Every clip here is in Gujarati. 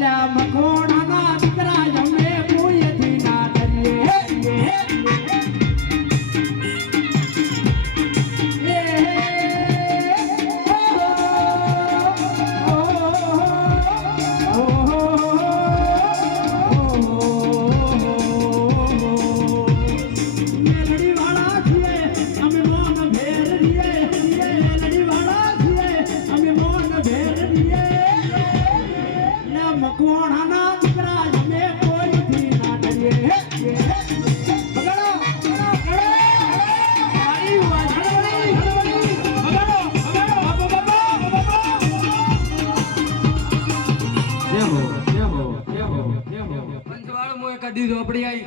Lama. કદી ઝોપડી આઈ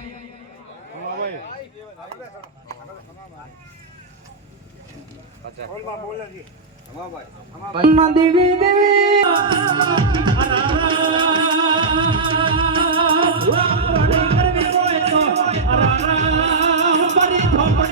દેવી દેવી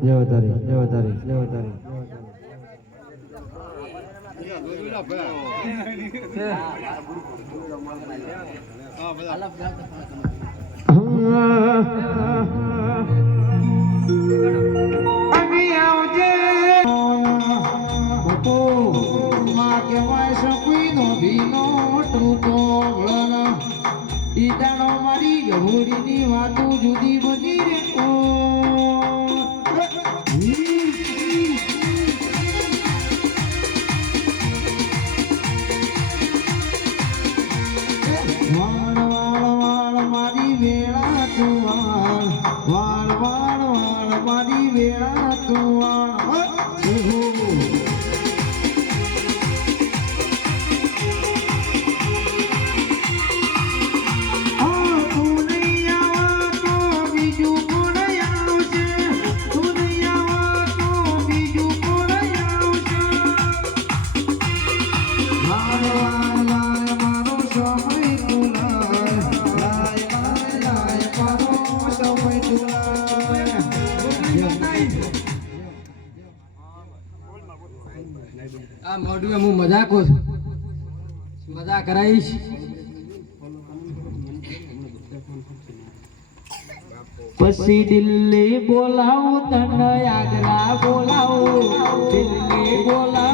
જય તારી જય તારી જય તારી માં કહેવાય શકીનો ભીનો ટૂંકો વળન ઈ દાડો મારી ગહુડીની વાતો જુદી બની રે ઓ smile. આ મોઢું હું મજાકો છું. મજા કરાઈશ પછી દિલ્હી બોલાવું, તને આગ્રા બોલાવું. દિલ્હી બોલાવું.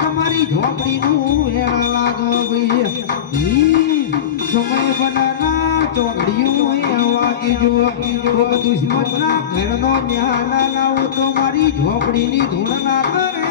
તમારી ઝોપડીનું હેરા લાગો ભાઈ સમય બનાના ચોકડીયું વાગી જો દુશ્મનના ઘરનો ન્યા ના લાવો તો મારી ઝોપડીની ધૂળ ના કરે.